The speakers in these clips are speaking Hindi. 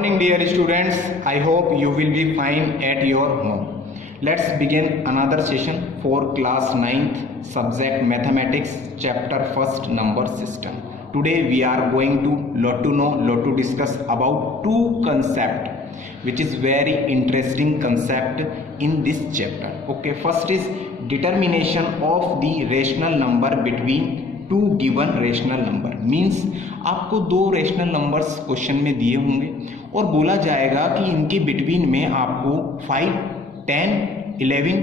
morning dear students, I hope you will be fine at your home. Let's begin another session for class 9th subject mathematics chapter 1st number system. Today we are going to discuss about two concept which is very interesting concept in this chapter. Okay, first is determination of the rational number between two given rational number means आपको दो रेशनल नंबर्स क्वेश्चन में दिए होंगे और बोला जाएगा कि इनके बिटवीन में आपको 5, 10, 11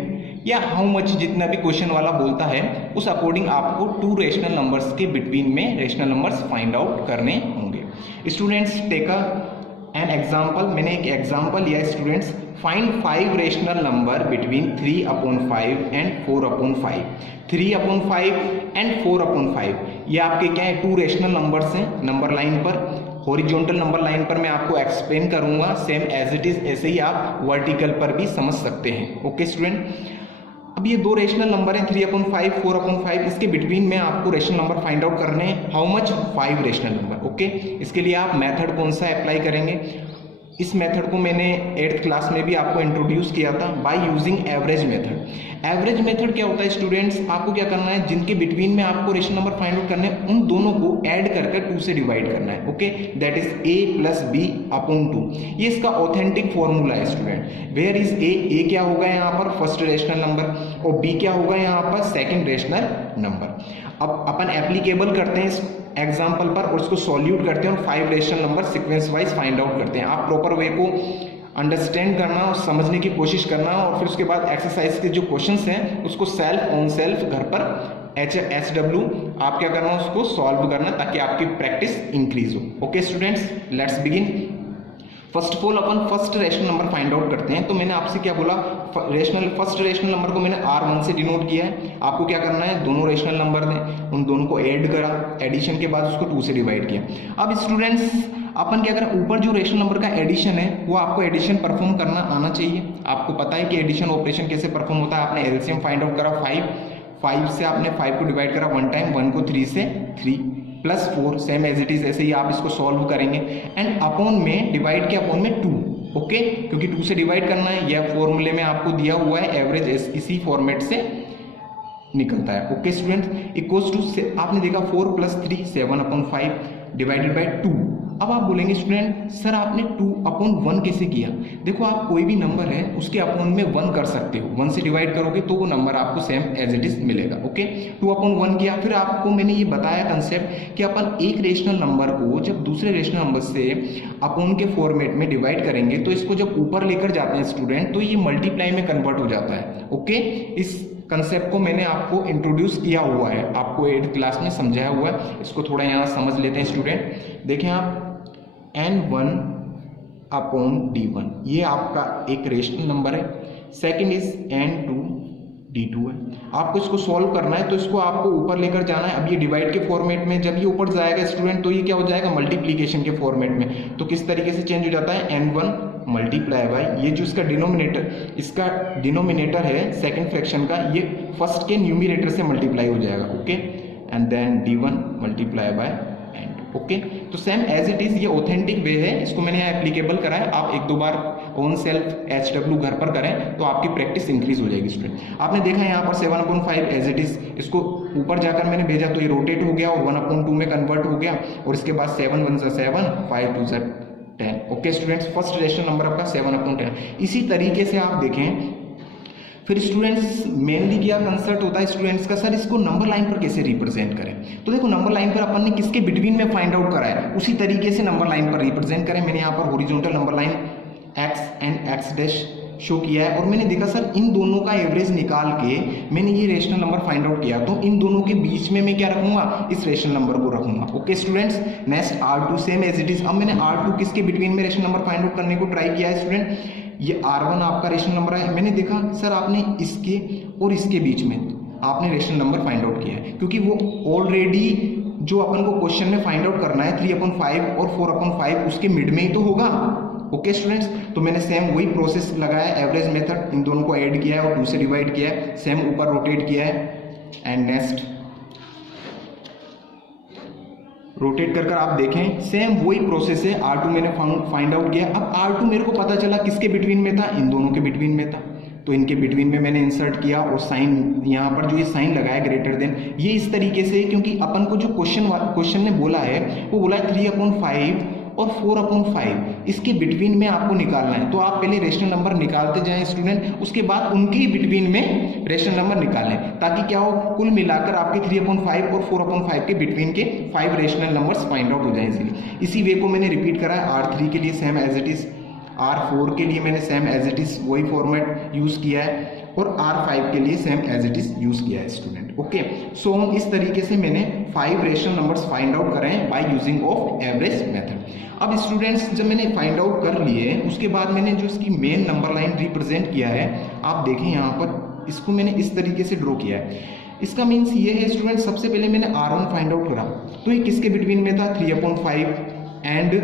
या हाउ मच जितना भी क्वेश्चन वाला बोलता है उस अकॉर्डिंग आपको टू रेशनल नंबर्स के बिटवीन में रेशनल नंबर्स फाइंड आउट करने होंगे. Students take an example. मैंने एक एग्जाम्पल लिया students. Find 5 rational number between 3/5 and 4/5. 3/5 and 4/5 ये आपके क्या है, टू रेशनल नंबर्स हैं. नंबर लाइन पर हॉरिजॉन्टल नंबर लाइन पर मैं आपको एक्सप्लेन करूंगा सेम एज इट इज, ऐसे ही आप वर्टिकल पर भी समझ सकते हैं. ओके स्टूडेंट, अब ये दो रेशनल नंबर हैं 3/5, 4/5. इसके बिटवीन में आपको रेशनल नंबर फाइंड आउट करने हैं. How much? 5 rational number. Okay, इसके लिए आप मेथड कौन सा अप्लाई करेंगे? इस मेथड को मैंने 8th क्लास में भी आपको इंट्रोड्यूस किया था by using average method. Average method क्या होता है स्टूडेंट्स? आपको क्या करना है, जिनके बिटवीन में आपको रेशनल नंबर फाइंड आउट करने हैं उन दोनों को ऐड करके 2 से डिवाइड करना है. Okay, that is a + b/2. ये इसका ऑथेंटिक फॉर्मूला है स्टूडेंट. वेयर इज a क्या होगा यहाँ पर? फर्स्ट रेशनल नंबर, और b क्या होगा यहाँ पर? Second rational number. अब अपन एप्लीकेबल करते हैं इस एग्जाम्पल पर और उसको सॉल्यूट करते हैं और 5 rational number sequence wise find out करते हैं. आप प्रॉपर वे को अंडरस्टैंड करना और समझने की कोशिश करना और फिर उसके बाद एक्सरसाइज के जो क्वेश्चंस हैं उसको सेल्फ ऑन सेल्फ घर पर HW आप क्या करना, उसको सॉल्व करना ताकि आपकी प्रैक्टिस इंक्रीज हो. Okay students, let's begin. First of all upon first rational number find out करते हैं. तो मैंने आपसे क्या बोला, फर्स्ट रेशनल नंबर को मैंने R1 से डिनोट किया है. आपको क्या करना है, दोनों रेशनल नंबर दें, उन दोनों को ऐड करा, एडिशन के बाद उसको 2 से डिवाइड किया. अब स्टूडेंट्स अपन क्या करें, ऊपर जो रेशनल नंबर का एडिशन है वो आपको एडिशन परफॉर्म करना आना चाहिए. आपको पता है कि एडिशन ऑपरेशन कैसे परफॉर्म होता है. आपने एलसीएम फाइंड आउट करा 5 से आपने 5 को डिवाइड करा 1 टाइम, 1 को 3 से 3 + 4 सेम एज इट इज, ऐसे ही आप इसको सॉल्व करेंगे. एंड अपॉन में डिवाइड के अपॉन में 2. ओके, क्योंकि 2 से डिवाइड करना है. यह फॉर्मूले में आपको दिया हुआ है, एवरेज इसी फॉर्मेट से निकलता है. ओके स्टूडेंट, इक्वल्स टू आपने देखा 4 + 3 7/5 डिवाइडेड बाय 2. अब आप बोलेंगे स्टूडेंट सर आपने 2/1 कैसे किया? देखो, आप कोई भी नंबर है उसके अपॉन में 1 कर सकते हो. 1 से डिवाइड करोगे तो वो नंबर आपको सेम एज इट इज मिलेगा. ओके, 2/1 किया. फिर आपको मैंने ये बताया कंसेप्ट कि अपन एक रेशनल नंबर को जब दूसरे रेशनल नंबर से अपॉन के फॉर्मेट में डिवाइड करेंगे तो इसको जब ऊपर लेकर जाते हैं स्टूडेंट तो ये मल्टीप्लाई में कन्वर्ट हो जाता है. ओके, इस कंसेप्ट को मैंने आपको इंट्रोड्यूस किया हुआ है, आपको 8th क्लास में समझाया हुआ है. इसको थोड़ा यहाँ समझ लेते हैं स्टूडेंट. देखें आप, N1/D1 ये आपका एक रेशनल नंबर है. सेकंड इज N2/D2 है. आपको इसको सॉल्व करना है तो इसको आपको ऊपर लेकर जाना है. अब ये डिवाइड के फॉर्मेट में जब ये ऊपर जाएगा स्टूडेंट तो ये क्या हो जाएगा, मल्टीप्लीकेशन के फॉर्मेट में. तो किस तरीके से चेंज हो जाता है, N1 मल्टीप्लाई बाय ये जो इसका डिनोमिनेटर है सेकंड फ्रैक्शन का, ये फर्स्ट के न्यूमरेटर से मल्टीप्लाई हो जाएगा. Okay, and then D1 multiply by okay. तो सेम एज इट इज ये ऑथेंटिक वे है, इसको मैंने यहाँ एप्लीकेबल करा है. आप 1-2 बार ऑन सेल्फ HW घर पर करें तो आपकी प्रैक्टिस इंक्रीज हो जाएगी स्टूडेंट. आपने देखा यहाँ पर 7/5 एज इट इज, इसको ऊपर जाकर मैंने भेजा तो ये रोटेट हो गया और 1/2 में कन्वर्ट हो गया. और इसके बाद 7 × 1 = 7, 5 × 2 = 10. Okay students, first rational number आपका 7/10. इसी तरीके से आप देखें फिर स्टूडेंट्स मेनली क्या कंसेप्ट होता है स्टूडेंट्स का, सर इसको नंबर लाइन पर कैसे रिप्रेजेंट करें? तो देखो, नंबर लाइन पर अपन ने किसके बिटवीन में फाइंड आउट करा है उसी तरीके से नंबर लाइन पर रिप्रेजेंट करें. मैंने यहाँ पर horizontal number line x and x' show किया है और मैंने देखा सर इन दोनों का एवरेज निकाल के मैंने ये रेशनल नंबर फाइंड आउट किया. तो इन दोनों के बीच में मैं क्या रखूंगा, इस रेशनल नंबर को रखूंगा. Okay students, next R2 same as it is. अब मैंने R2 किसके बिटवीन में रेशनल नंबर फाइंड आउट करने को ट्राई किया है स्टूडेंट. ये R1 आपका रेशनल नंबर है. मैंने देखा सर आपने इसके और इसके बीच में आपने रेशनल नंबर फाइंड आउट किया है क्योंकि वो ऑलरेडी जो अपन को क्वेश्चन में फाइंड आउट करना है 3/5 और 4/5 उसके मिड में ही तो होगा. ओके स्टूडेंट्स, तो मैंने सेम वही प्रोसेस लगाया, एवरेज मेथड, इन दोनों को ऐड किया है और 2 से डिवाइड किया है, सेम ऊपर रोटेट किया है. एंड नेक्स्ट रोटेट कर आप देखें, सेम वही प्रोसेस है। R2 मैंने फाइंड आउट किया। अब R2 मेरे को पता चला किसके बिटवीन में था, इन दोनों के बिटवीन में था, तो इनके बिटवीन में मैंने इंसर्ट किया और साइन, यहाँ पर जो ये साइन लगाया ग्रेटर देन, ये इस तरीके से, क्योंकि अपन को जो क्वेश्चन ने बोला है वो बोला है 3/5 और 4/5, इसके बिटवीन में आपको निकालना है। तो आप पहले रेशनल नंबर निकालते जाएं स्टूडेंट, उसके बाद उनके ही बिटवीन में रेशनल नंबर निकालें, ताकि क्या हो, कुल मिलाकर आपके 3/5 और 4/5 के बिटवीन के 5 रेशनल नंबर्स फाइंड आउट हो जाए इजीली। इसी वे को मैंने रिपीट करा है। R3 के लिए same as it is, R4 के लिए मैंने सेम एज इट इज वही फॉर्मेट यूज किया है, और R5 के लिए same as it is use किया है स्टूडेंट। ओके, सो इस तरीके से मैंने 5 रेशनल नंबर्स फाइंड आउट करे हैं by using of average method. अब स्टूडेंट्स, जब मैंने फाइंड आउट कर लिए, उसके बाद मैंने जो इसकी मेन नंबर लाइन रिप्रेजेंट किया है, आप देखें यहाँ पर इसको मैंने इस तरीके से ड्रॉ किया है। इसका मीन्स ये है स्टूडेंट, सबसे पहले मैंने R1 फाइंड आउट करा, तो ये किसके बिटवीन में था, 3/5 एंड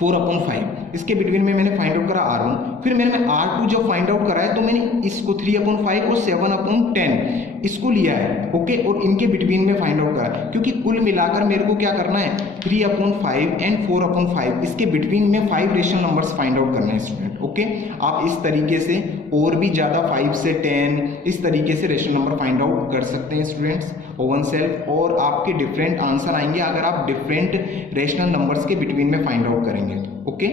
4/5, इसके बिटवीन में मैंने फाइंड आउट करा R1। फिर मैंने R2 जब फाइंड आउट करा है, तो मैंने इसको 3/5 और 7/10 इसको लिया है। ओके, और इनके बिटवीन में फाइंड आउट करा, क्योंकि कुल मिलाकर मेरे को क्या करना है, 3/5 एंड 4/5, इसके बिटवीन में 5 रेशनल नंबर्स फाइंड आउट करना है स्टूडेंट। ओके, आप इस तरीके से और भी ज़्यादा 5 से 10 इस तरीके से रेशनल नंबर फाइंड आउट कर सकते हैं स्टूडेंट्स ओवन सेल्फ, और आपके डिफरेंट आंसर आएंगे अगर आप डिफरेंट रेशनल नंबर्स के बिटवीन में फाइंड आउट करेंगे। ओके,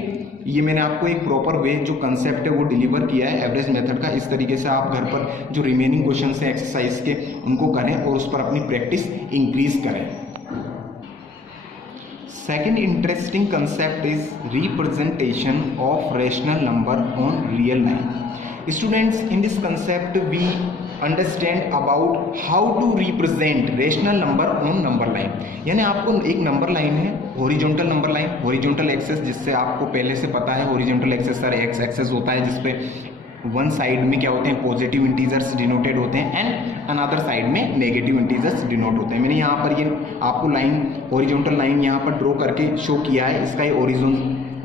ये मैंने आपको एक प्रॉपर वे जो कंसेप्ट है वो डिलीवर किया है एवरेज मेथड का। इस तरीके से आप घर पर जो रिमेनिंग क्वेश्चन है एक्सरसाइज के, उनको करें और उस पर अपनी प्रैक्टिस इंक्रीज करें। Second interesting concept is representation of rational number on real line. Students, in this concept we understand about how to represent rational number on number line. यानी आपको एक नंबर लाइन है, horizontal number line, horizontal axis, जिससे आपको पहले से पता है horizontal axis sir x axis होता है, जिसपे वन साइड में क्या होते हैं, पॉजिटिव इंटीजर्स डिनोटेड होते हैं एंड अनदर साइड में नेगेटिव इंटीजर्स डिनोट होते हैं। मैंने यहाँ पर ये आपको लाइन, हॉरिजॉन्टल लाइन यहाँ पर ड्रॉ करके शो किया है। इसका ये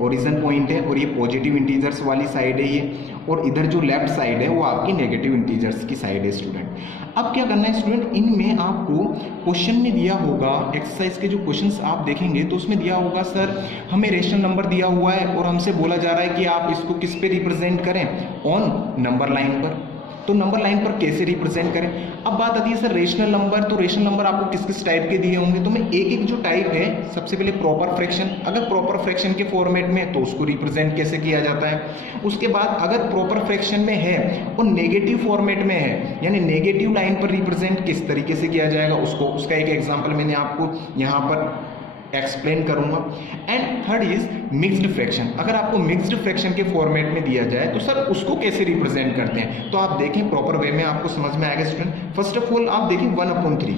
ओरिजिन पॉइंट है और ये पॉजिटिव इंटीजर्स वाली साइड है ये, और इधर जो लेफ्ट साइड है वो आपकी नेगेटिव इंटीजर्स की साइड है स्टूडेंट। अब क्या करना है स्टूडेंट, इनमें आपको क्वेश्चन में दिया होगा, एक्सरसाइज के जो क्वेश्चंस आप देखेंगे तो उसमें दिया होगा सर हमें रेशनल नंबर दिया हुआ है और हमसे बोला जा रहा है कि आप इसको किस पे रिप्रेजेंट करें, ऑन नंबर लाइन पर। तो नंबर लाइन पर कैसे रिप्रेजेंट करें। अब बात आती है सर रेशनल नंबर, तो रेशनल नंबर आपको किस किस टाइप के दिए होंगे, तो मैं एक एक जो टाइप है, सबसे पहले प्रॉपर फ्रैक्शन, अगर प्रॉपर फ्रैक्शन के फॉर्मेट में तो उसको रिप्रेजेंट कैसे किया जाता है। उसके बाद अगर प्रॉपर फ्रैक्शन में है और नेगेटिव फॉर्मेट में है, यानी नेगेटिव लाइन पर रिप्रेजेंट किस तरीके से किया जाएगा उसको, उसका एक एग्जाम्पल मैंने आपको यहाँ पर एक्सप्लेन करूंगा। And third is mixed fraction, अगर आपको मिक्स्ड फ्रैक्शन के फॉर्मेट में दिया जाए तो सर उसको कैसे रिप्रेजेंट करते हैं, तो आप देखें प्रॉपर वे में आपको समझ में आएगा स्टूडेंट। फर्स्ट ऑफ ऑल आप देखिए 1/3,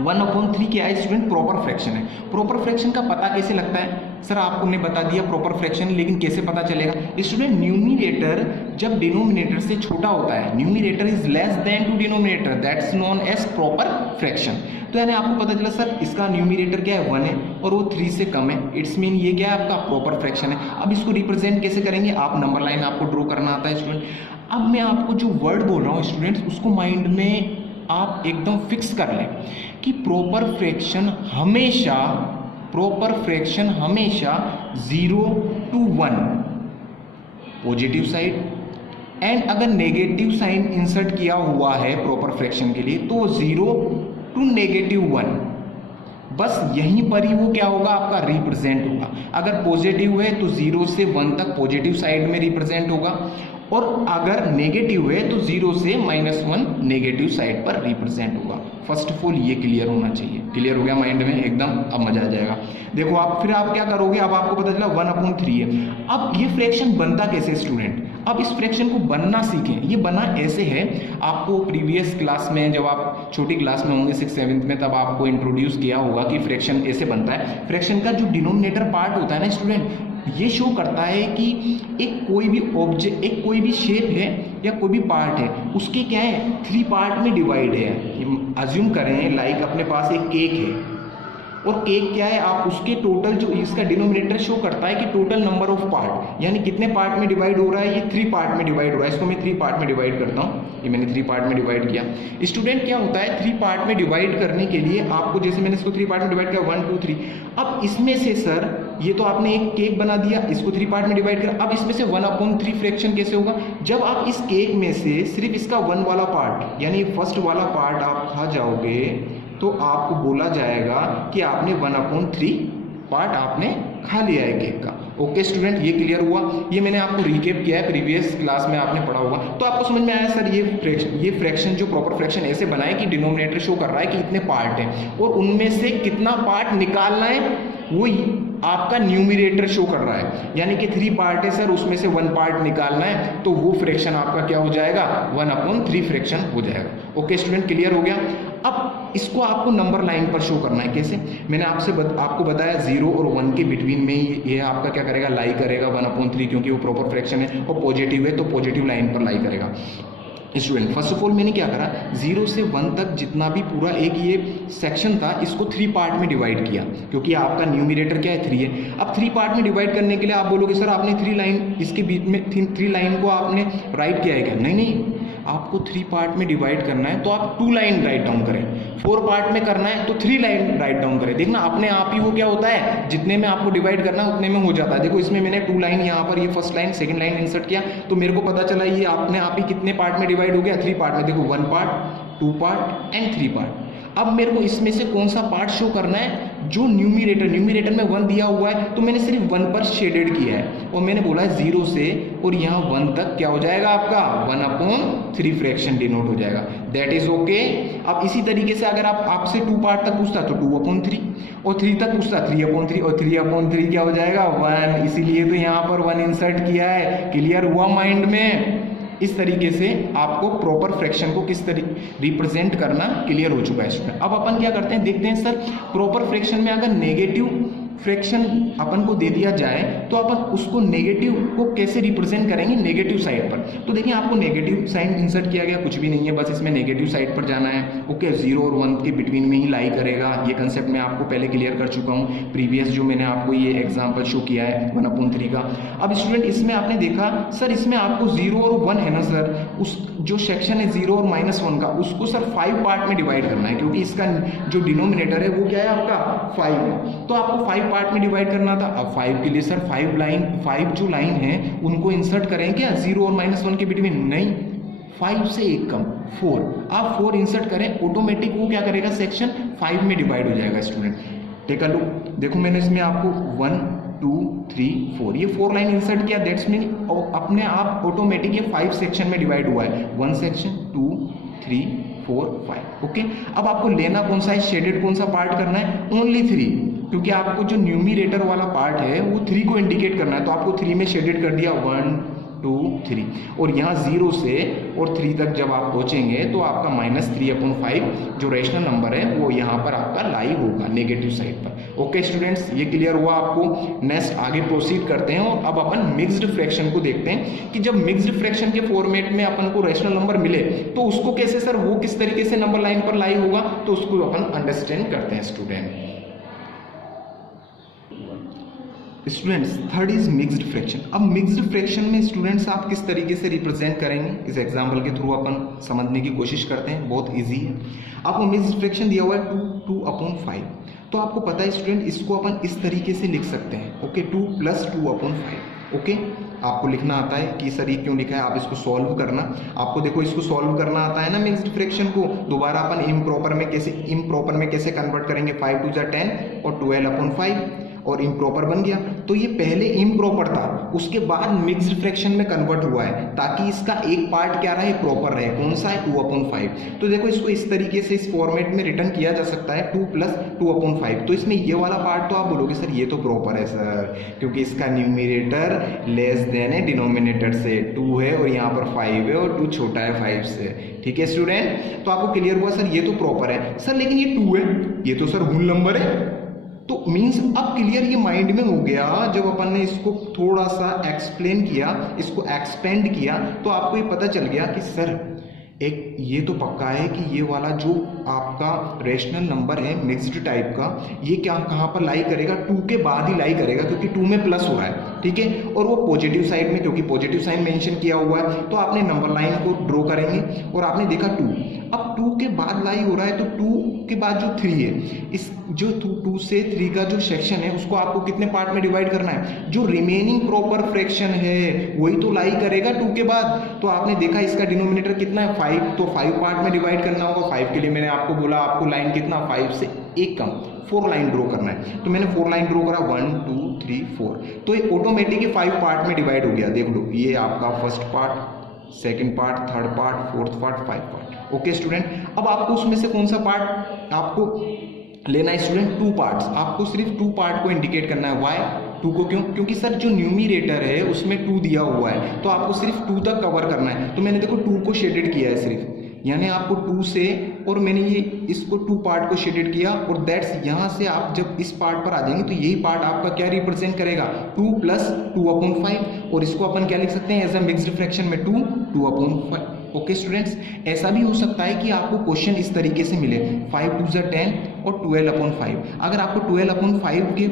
1/3 क्या है स्टूडेंट, प्रॉपर फ्रैक्शन है। प्रॉपर फ्रैक्शन का पता कैसे लगता है सर, आपको ने बता दिया प्रॉपर फ्रैक्शन, लेकिन कैसे पता चलेगा स्टूडेंट, न्यूमिनेटर जब डिनोमिनेटर से छोटा होता है, numerator is less than to denominator, that's known as proper fraction. तो यानी आपको पता चला सर इसका न्यूमिनेटर क्या है 1 है और वो 3 से कम है, इट्स मीन ये क्या है आपका प्रॉपर फ्रैक्शन है। अब इसको रिप्रेजेंट कैसे करेंगे, आप नंबर लाइन आपको ड्रॉ करना आता है स्टूडेंट। अब मैं आपको जो वर्ड बोल रहा हूँ स्टूडेंट्स, उसको माइंड में आप एकदम फिक्स कर लें कि प्रॉपर फ्रैक्शन हमेशा 0 to 1 पॉजिटिव साइड, एंड अगर नेगेटिव साइन इंसर्ट किया हुआ है प्रॉपर फ्रैक्शन के लिए तो 0 to -1, बस यहीं पर ही वो क्या होगा आपका रिप्रेजेंट होगा। अगर पॉजिटिव है तो 0 से 1 तक पॉजिटिव साइड में रिप्रेजेंट होगा, और अगर नेगेटिव है तो 0 से -1 नेगेटिव साइड पर रिप्रेजेंट होगा। फर्स्ट ऑफ ऑल ये क्लियर होना चाहिए, क्लियर हो गया माइंड में एकदम, अब मजा आ जाएगा। देखो आप फिर आप क्या करोगे, अब आपको पता चला 1/3 है। अब ये फ्रैक्शन बनता कैसे स्टूडेंट, अब इस फ्रैक्शन को बनना सीखें। ये बना ऐसे है, आपको प्रीवियस क्लास में जब आप छोटी क्लास में होंगे 6th-7th में, तब आपको इंट्रोड्यूस किया होगा कि फ्रैक्शन ऐसे बनता है। फ्रैक्शन का जो डिनोमिनेटर पार्ट होता है ना स्टूडेंट, ये शो करता है कि एक कोई भी ऑब्जेक्ट, एक कोई भी शेप है या कोई भी पार्ट है, उसके क्या है 3 पार्ट में डिवाइड है। अज्यूम करें लाइक अपने पास एक केक है, और केक क्या है, आप उसके टोटल जो इसका डिनोमिनेटर शो करता है कि टोटल नंबर ऑफ पार्ट, यानी कितने पार्ट में डिवाइड हो रहा है, ये 3 पार्ट में डिवाइड हो रहा है। इसको मैं 3 पार्ट में डिवाइड करता हूँ, ये मैंने 3 पार्ट में डिवाइड किया। स्टूडेंट क्या होता है, 3 पार्ट में डिवाइड करने के लिए आपको, जैसे मैंने इसको 3 पार्ट में डिवाइड किया 1 2 3, अब इसमें से सर ये तो आपने एक केक बना दिया, इसको 3 पार्ट में डिवाइड किया, अब इसमें से 1/3 फ्रैक्शन कैसे होगा, जब आप इस केक में से सिर्फ इसका 1 वाला पार्ट यानी फर्स्ट वाला पार्ट आप खा जाओगे तो आपको बोला जाएगा कि आपने 1/3 पार्ट आपने खा लिया है केक का। ओके स्टूडेंट, ये क्लियर हुआ। ये मैंने आपको रिकेप किया है, प्रीवियस क्लास में आपने पढ़ा होगा, तो आपको समझ में आया सर ये फ्रैक्शन जो प्रॉपर फ्रैक्शन ऐसे बनाए कि डिनोमिनेटर शो कर रहा है कि इतने पार्ट हैं और उनमें से कितना पार्ट निकालना है वो आपका न्यूमिरेटर शो कर रहा है, यानी कि 3 पार्ट है सर, उसमें से 1 पार्ट निकालना है, तो वो फ्रैक्शन आपका क्या हो जाएगा, 1/3 फ्रैक्शन हो जाएगा। ओके स्टूडेंट, क्लियर हो गया। अब इसको आपको नंबर लाइन पर शो करना है, कैसे, मैंने आपको बताया 0 और 1 के बिटवीन में ये आपका क्या करेगा, लाई करेगा 1/3, क्योंकि वो प्रॉपर फ्रैक्शन है और पॉजिटिव है तो पॉजिटिव लाइन पर लाई करेगा। स्टूडेंट फर्स्ट ऑफ ऑल मैंने क्या करा, 0 से 1 तक जितना भी पूरा एक ये सेक्शन था इसको 3 पार्ट में डिवाइड किया, क्योंकि आपका न्यूमिरेटर क्या है 3 है। अब 3 पार्ट में डिवाइड करने के लिए आप बोलोगे सर आपने 3 लाइन इसके बीच में 3 लाइन को आपने राइट किया है क्या, नहीं, आपको 3 पार्ट में डिवाइड करना है तो आप 2 लाइन राइट डाउन करें, 4 पार्ट में करना है तो 3 लाइन राइट डाउन करें। देखना अपने आप ही वो क्या होता है, जितने में आपको डिवाइड करना है उतने में हो जाता है। देखो इसमें मैंने 2 लाइन यहाँ पर ये first line second line insert किया तो मेरे को पता चला ये अपने आप ही कितने पार्ट में डिवाइड हो गया, 3 पार्ट में। देखो 1 पार्ट 2 पार्ट एंड 3 पार्ट। अब मेरे को इसमें से कौन सा पार्ट शो करना है, जो न्यूमिरेटर में 1 दिया हुआ है तो मैंने सिर्फ 1 पर शेडेड किया है और मैंने बोला है 0 से और यहाँ 1 तक क्या हो जाएगा आपका 1/3 फ्रैक्शन डिनोट हो जाएगा, दैट इज ओके। अब इसी तरीके से अगर आपसे 2 पार्ट तक पूछता तो 2/3 और 3 तक पूछता 3/3 और 3/3 क्या हो जाएगा 1, इसीलिए तो यहाँ पर 1 इंसर्ट किया है। क्लियर हुआ माइंड में। इस तरीके से आपको प्रॉपर फ्रैक्शन को किस तरीके रिप्रेजेंट करना क्लियर हो चुका है स्टूडेंट। अब अपन क्या करते हैं, देखते हैं सर प्रॉपर फ्रैक्शन में अगर नेगेटिव फ्रैक्शन अपन को दे दिया जाए तो अपन उसको नेगेटिव को कैसे रिप्रेजेंट करेंगे, नेगेटिव साइड पर। तो देखिए आपको नेगेटिव साइन इंसर्ट किया गया, कुछ भी नहीं है, बस इसमें नेगेटिव साइड पर जाना है। ओके 0 और 1 के बिटवीन में ही लाई करेगा, ये कंसेप्ट मैं आपको पहले क्लियर कर चुका हूँ, प्रीवियस जो मैंने आपको ये एग्जाम्पल शो किया है 1/3 का। अब स्टूडेंट इसमें आपने देखा सर इसमें आपको 0 और 1 है ना सर, उस जो सेक्शन है 0 और -1 का उसको सर 5 पार्ट में डिवाइड करना है, क्योंकि इसका जो डिनोमिनेटर है वो क्या है आपका 5 है, तो आपको 5 पार्ट में डिवाइड करना था। अब 5 के लिए सर 5 जो लाइन है उनको इंसर्ट करें क्या 0 और -1 के बिटवीन, नहीं, 5 से एक कम 4, आप 4 इंसर्ट करें ऑटोमेटिक वो क्या करेगा सेक्शन 5 में डिवाइड हो जाएगा। स्टूडेंट टेक अ लुक, देखो मैंने इसमें आपको 1 2 3 4 ये 4 लाइन इंसर्ट किया, दैट्स मीन अपने आप ऑटोमेटिक ये 5 सेक्शन में डिवाइड हुआ है, 1 सेक्शन 2 3 4 5। ओके अब आपको लेना कौन सा है, शेडेड कौन सा पार्ट करना है, ओनली 3, क्योंकि आपको जो न्यूमिरेटर वाला पार्ट है वो 3 को इंडिकेट करना है, तो आपको 3 में शेडेड कर दिया 1 2 3 और यहाँ 0 से और 3 तक जब आप पहुँचेंगे तो आपका -3/5 जो रेशनल नंबर है वो यहाँ पर आपका लाई होगा नेगेटिव साइड पर। ओके स्टूडेंट्स ये क्लियर हुआ आपको। नेक्स्ट आगे प्रोसीड करते हैं और अब अपन मिक्स्ड फ्रैक्शन को देखते हैं कि जब मिक्स्ड फ्रैक्शन के फॉर्मेट में अपन को रेशनल नंबर मिले तो उसको कैसे सर वो किस तरीके से नंबर लाइन पर लाई होगा, तो उसको अपन अंडरस्टैंड करते हैं student. Students third is mixed fraction. अब मिक्स्ड फ्रैक्शन में स्टूडेंट्स आप किस तरीके से रिप्रेजेंट करेंगे, इस एग्जांपल के थ्रू अपन समझने की कोशिश करते हैं, बहुत इजी है। आपको मिक्स्ड फ्रैक्शन दिया हुआ है 2/5, तो आपको पता है स्टूडेंट इसको अपन इस तरीके से लिख सकते हैं, ओके 2 + 2/5। ओके आपको लिखना आता है कि सर ये क्यों लिखा है, आप इसको सॉल्व करना, आपको देखो इसको सॉल्व करना आता है ना मिक्स्ड फ्रैक्शन को। दोबारा अपन इम्प्रॉपर में कैसे कन्वर्ट करेंगे, 5 2 10 और 12/5 और इम्प्रॉपर बन गया। तो ये पहले इम्प्रॉपर था, उसके बाद मिक्स्ड फ्रैक्शन में कन्वर्ट हुआ है ताकि इसका एक पार्ट क्या रहे, प्रॉपर रहे, कौन सा है 2/5। तो देखो इसको इस तरीके से इस फॉर्मेट में रिटर्न किया जा सकता है 2 + 2/5। तो इसमें ये वाला पार्ट तो आप बोलोगे सर ये तो प्रॉपर है सर, क्योंकि इसका न्यूमिरेटर लेस देन है डिनोमिनेटर से, 2 है और यहाँ पर 5 है और 2 छोटा है 5 से। ठीक है स्टूडेंट, तो आपको क्लियर हुआ सर ये तो प्रॉपर है सर, लेकिन ये 2 है, ये तो सर होल नंबर है। तो मीन्स अब क्लियर ये माइंड में हो गया, जब अपन ने इसको थोड़ा सा एक्सप्लेन किया, इसको एक्सपेंड किया, तो आपको ये पता चल गया कि सर एक ये तो पक्का है कि ये वाला जो आपका रेशनल नंबर है मिक्स्ड टाइप का, ये क्या कहाँ पर लाई करेगा, 2 के बाद ही लाई करेगा, क्योंकि 2 में प्लस हो रहा है, ठीक है। और वो पॉजिटिव साइड में, क्योंकि पॉजिटिव साइन मेंशन किया हुआ है, तो आपने नंबर लाइन को ड्रॉ करेंगे और आपने देखा 2, अब 2 के बाद लाई हो रहा है, तो 2 के बाद जो 3 है, इस जो 2 से 3 का जो सेक्शन है उसको आपको कितने पार्ट में डिवाइड करना है, जो रिमेनिंग प्रॉपर फ्रैक्शन है वही तो लाई करेगा 2 के बाद। तो आपने देखा इसका डिनोमिनेटर कितना है 5, तो 5 पार्ट में डिवाइड करना होगा। 5 के लिए मैंने आपको बोला आपको लाइन कितना 5 से एक कम 4 लाइन ड्रॉ करना है, तो मैंने 4 लाइन ड्रॉ करा 1 2 3 4, तो ये ऑटोमेटिकली 5 पार्ट में डिवाइड हो गया। देख लो ये आपका first part, second part, third part, fourth part, 5 part. Okay student, अब आपको उसमें से कौन सा पार्ट आपको लेना है स्टूडेंट, 2 पार्ट्स, आपको सिर्फ 2 पार्ट को इंडिकेट करना है। वाई 2 को क्यों, क्योंकि सर जो न्यूमिरेटर है उसमें 2 दिया हुआ है, तो आपको सिर्फ 2 तक कवर करना है। तो मैंने देखो 2 को शेडेड किया है सिर्फ, यानी आपको 2 से, और मैंने ये इसको 2 पार्ट को शेडेड किया, और दैट्स यहाँ से आप जब इस पार्ट पर आ जाएंगे तो यही पार्ट आपका क्या रिप्रेजेंट करेगा 2 + 2/5, और इसको अपन क्या लिख सकते हैं एज अ मिक्स्ड फ्रैक्शन में 2/5। ओके स्टूडेंट्स, ऐसा भी हो सकता है कि आपको क्वेश्चन इस तरीके से मिले 5 2 = 10 और 12/5। अगर आपको 12/5 के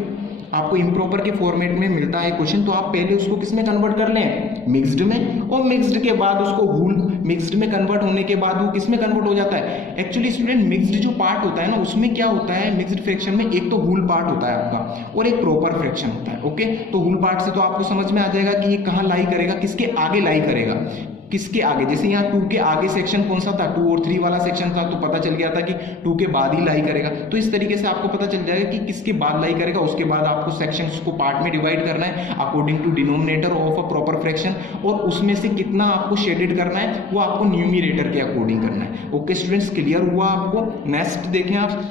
आपको इम्प्रॉपर के फॉर्मेट में मिलता है क्वेश्चन, तो आप पहले उसको किस में कन्वर्ट कर लें, मिक्स्ड में, और मिक्स्ड के बाद उसको होल, मिक्स्ड में कन्वर्ट होने के बाद वो किस में कन्वर्ट हो जाता है। एक्चुअली स्टूडेंट मिक्स्ड जो पार्ट होता है ना, उसमें क्या होता है मिक्स्ड फ्रैक्शन में, एक तो होल पार्ट होता है आपका और एक प्रॉपर फ्रैक्शन होता है। ओके, तो होल पार्ट से तो आपको समझ में आ जाएगा कि ये कहाँ लाई करेगा, किसके आगे लाई करेगा, किसके आगे। जैसे यहाँ 2 के आगे सेक्शन कौन सा था, 2 और 3 वाला सेक्शन था, तो पता चल गया था कि 2 के बाद ही लाई करेगा। तो इस तरीके से आपको पता चल जाएगा कि किसके बाद लाई करेगा, उसके बाद आपको सेक्शंस को पार्ट में डिवाइड करना है according to denominator of a proper fraction, और उसमें से कितना आपको शेडेड करना है वो आपको न्यूमिरेटर के अकॉर्डिंग करना है। ओके स्टूडेंट्स, क्लियर हुआ आपको। नेक्स्ट देखें आप,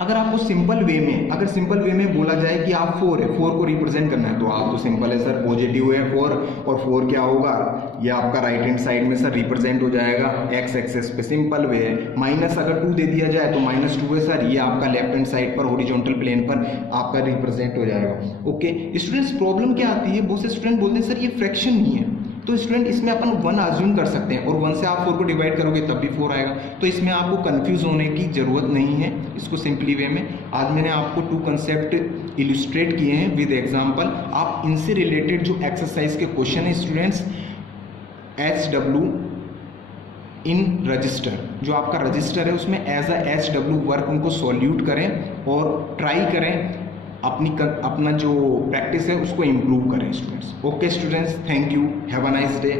अगर आपको सिंपल वे में, अगर सिंपल वे में बोला जाए कि आप 4 है, 4 को रिप्रेजेंट करना है, तो आप तो सिंपल है सर, पॉजिटिव है 4, और 4 क्या होगा, ये आपका राइट हैंड साइड में सर रिप्रेजेंट हो जाएगा एक्स एक्सेस पे, सिंपल वे है। माइनस अगर 2 दे दिया जाए तो -2 है सर, ये आपका लेफ्ट हैंड साइड पर हॉरिजॉन्टल प्लेन पर आपका रिप्रेजेंट हो जाएगा। ओके स्टूडेंट्स, प्रॉब्लम क्या आती है, बहुत से स्टूडेंट बोलते हैं सर ये फ्रैक्शन नहीं है, तो स्टूडेंट इसमें अपन 1 अज्यूम कर सकते हैं, और 1 से आप 4 को डिवाइड करोगे तब भी 4 आएगा, तो इसमें आपको कंफ्यूज होने की ज़रूरत नहीं है। इसको सिंपली वे में आज मैंने आपको 2 कंसेप्ट इलस्ट्रेट किए हैं विद एग्जांपल। आप इनसे रिलेटेड जो एक्सरसाइज के क्वेश्चन है स्टूडेंट्स, HW इन रजिस्टर, जो आपका रजिस्टर है उसमें एज अ HW वर्क उनको सॉल्यूट करें और ट्राई करें अपना जो प्रैक्टिस है उसको इम्प्रूव करें students. Okay students, thank you, have a nice day.